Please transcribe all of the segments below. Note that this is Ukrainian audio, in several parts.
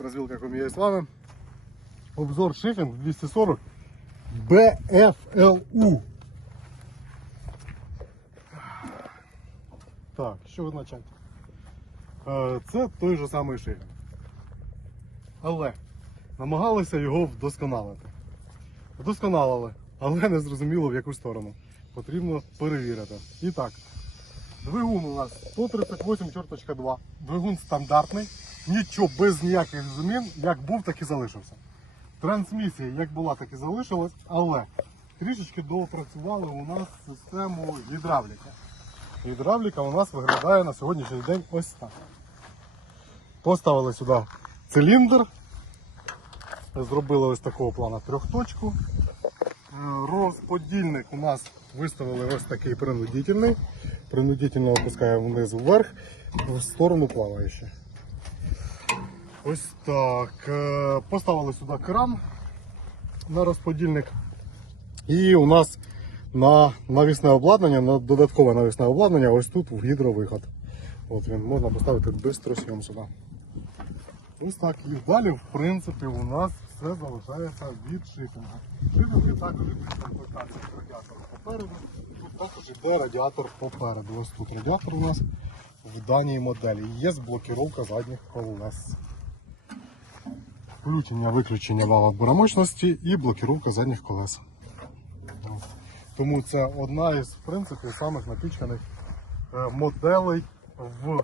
Развилка з вами. Обзор шифінг 240 BFLU. Так, що означає? Е, Це той же самий шифінг. Але намагалися його вдосконалити. Вдосконалили, але не зрозуміло в яку сторону. Потрібно перевірити. І так, двигун у нас 138.2. Двигун стандартний, нічого без ніяких змін, як був, так і залишився. Трансмісія як була, так і залишилась, але трішечки доопрацювали у нас систему гідравліки. Гідравліка у нас виглядає на сьогоднішній день ось так. Поставили сюди циліндр, зробили ось такого плану трьохточку. Е, Розподільник у нас виставили ось такий принудительний. Принудительно опускаємо вниз вверх, в сторону плаваючи. Ось так. Е, Поставили сюди кран на розподільник. І у нас на навісне обладнання, на додаткове навісне обладнання, ось тут в гідровиход. От він можна поставити бистросйом сюди. Ось так. І далі, в принципі, у нас все залишається від шифінгу. Шифінги також від комплектації радіатор попереду. Тут також йде радіатор попереду. Ось тут радіатор у нас в даній моделі. Є блокіровка задніх колес. Включення, виключення вала отбора мощності і блокіровка задніх колес. Тому це одна із в принципі самих напічканих е, моделей в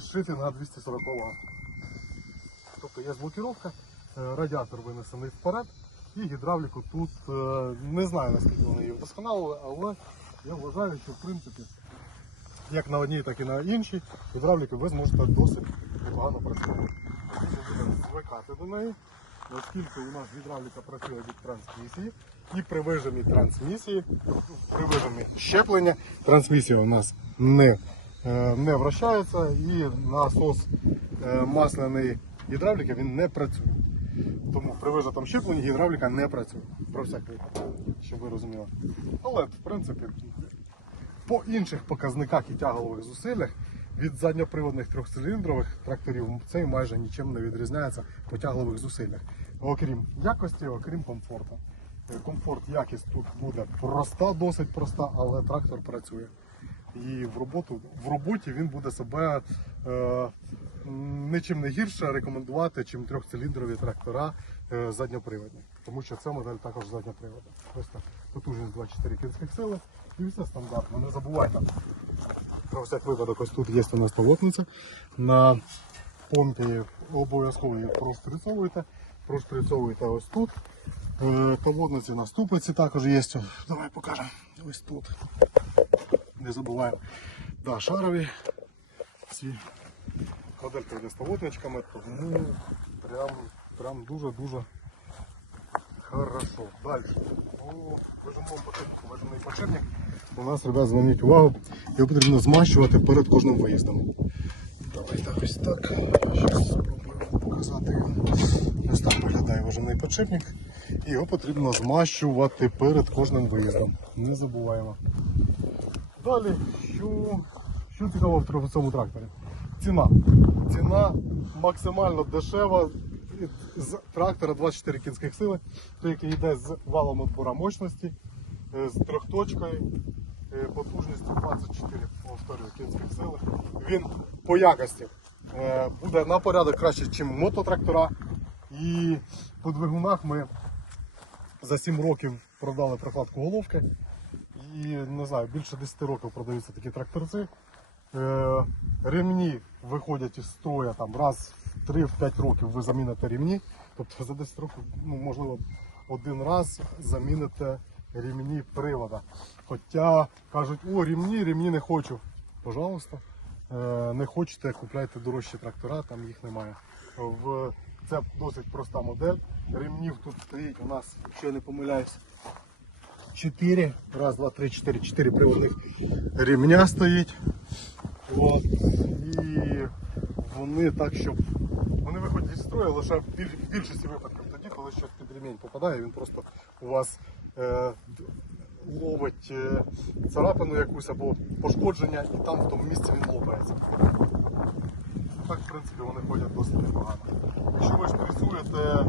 шифінга 240 Тобто є блокіровка, е, радіатор винесений вперед, і гідравліку тут е, не знаю наскільки вони її вдосконалили, але я вважаю, що в принципі як на одній, так і на іншій гідравліки ви зможете досить непогано працювати. Будемо звикати до неї, оскільки у нас гідравліка працює від трансмісії, і при вижимі трансмісії, при вижимі щеплення, трансмісія у нас не, е, не вращається і насос е, масляний гідравліки він не працює. Тому при вижатому щепленні гідравліка не працює. Про всяк випадок, щоб ви розуміли. Але в принципі по інших показниках і тягових зусиллях від задньоприводних трьохциліндрових тракторів цей майже нічим не відрізняється по тягових зусиллях. Окрім якості, окрім комфорту. Е, Комфорт, якість тут буде проста, досить проста, але трактор працює. І в, роботу, в роботі він буде себе е, нічим не гірше рекомендувати, чим трьохциліндрові трактора е, задньоприводні. Тому що ця модель також задньоприводна. Так. Потужність 24 кінських сили і все стандартно. Не забувайте. Про всяк випадок, ось тут є у нас полотниця. На помпі обов'язково її прошприцовуєте. Прошприцовуєте ось тут. Е, Полотниці на ступиці також є. Давай покажемо. Ось тут. Не забуваємо. Да, шарові ці йде з полотничками, тому прям, прям дуже-дуже хорошо. Далі. По вижимному подшипнику, вижимний подшипник. У нас, ребят, зверніть увагу, його потрібно змащувати перед кожним виїздом. Давайте ось так. Зараз спробуємо показати. Ось так виглядає вижимний подшипник. І його потрібно змащувати перед кожним виїздом. Не забуваємо. Далі, що, що цікаво в цьому тракторі? Ціна. Ціна максимально дешева з трактора 24 кінських сили, той, який йде з валом отбора мощності, е, з трьохточкою, потужністю 24 повторюю, кінських сил. Він по якості е, буде на порядок краще, ніж мототрактора. І по двигунах ми за 7 років продали прокладку головки. І не знаю, більше 10 років продаються такі тракторці. Е, ремні виходять із строю там раз в 3-5 років ви заміните ремні. Тобто за 10 років, ну, можливо, один раз заміните ремні привода. Хоча кажуть, о, ремні, ремні не хочу. Пожалуйста. Е, не хочете, купляйте дорожчі трактора, там їх немає. Це досить проста модель. Ремнів тут стоїть у нас, якщо я не помиляюсь, 4. Раз, два, три, чотири. Чотири приводних ремня стоїть. От. І вони так, щоб вони виходять зі строю лише в більшості випадків тоді, коли щось ремінь попадає, він просто у вас е, ловить е, царапину якусь або пошкодження, і там в тому місці він лопається. Так в принципі вони ходять досить непогано. Якщо ви шприцюєте е,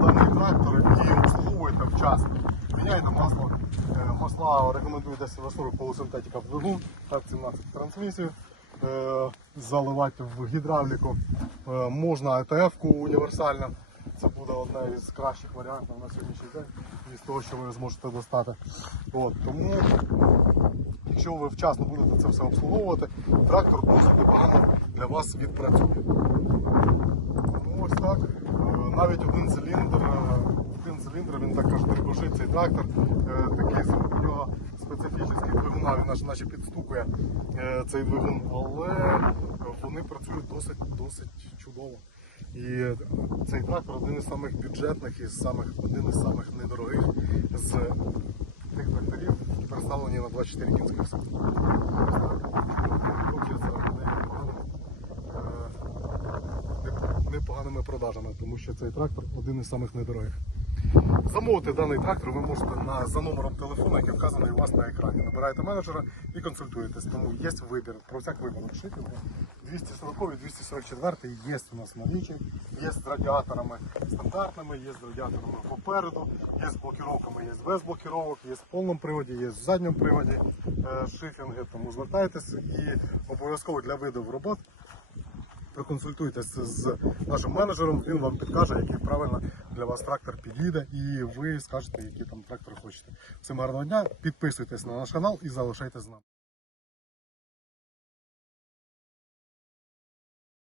даний трактор і обслуговуєте вчасно, міняйте масло. Е, масла рекомендую 10 40 полусинтетика в двигун, так 17 трансмісію. Е, заливати в гідравліку. Е, можна АТФ-ку універсальну. Це буде одне із кращих варіантів на сьогоднішній день із того, що ви зможете достати. От, тому Якщо ви вчасно будете це все обслуговувати, трактор досить непогано для вас відпрацює. Ну, ось так. Е, Навіть один циліндр, е, один циліндр, він також дорогожить цей трактор. Е, Такий у нього специфічний двигуна, він наче, наче підстукує цей двигун, але вони працюють досить, досить чудово. І е, цей трактор один із самих бюджетних і самих, один із самих недорогих з тих тракторів, які представлені на 24 кінських сил. Не- непоганими продажами, тому що цей трактор один із самих недорогих. Замовити даний трактор ви можете на, за номером телефону, який вказаний у вас на екрані. Набираєте менеджера і консультуєтесь. Тому є вибір. Про всяк випадок шипінгу. 240 244 є у нас налічі, є з радіаторами стандартними, є з радіаторами попереду, є з блокіровками, є без блокіровок, є в повному приводі, є в задньому приводі е, шифінги. Тому звертайтесь і обов'язково для видів робот проконсультуйтесь з нашим менеджером, він вам підкаже, який правильно для вас трактор підійде, і ви скажете, який там трактор хочете. Всім гарного дня, підписуйтесь на наш канал і залишайтесь з нами.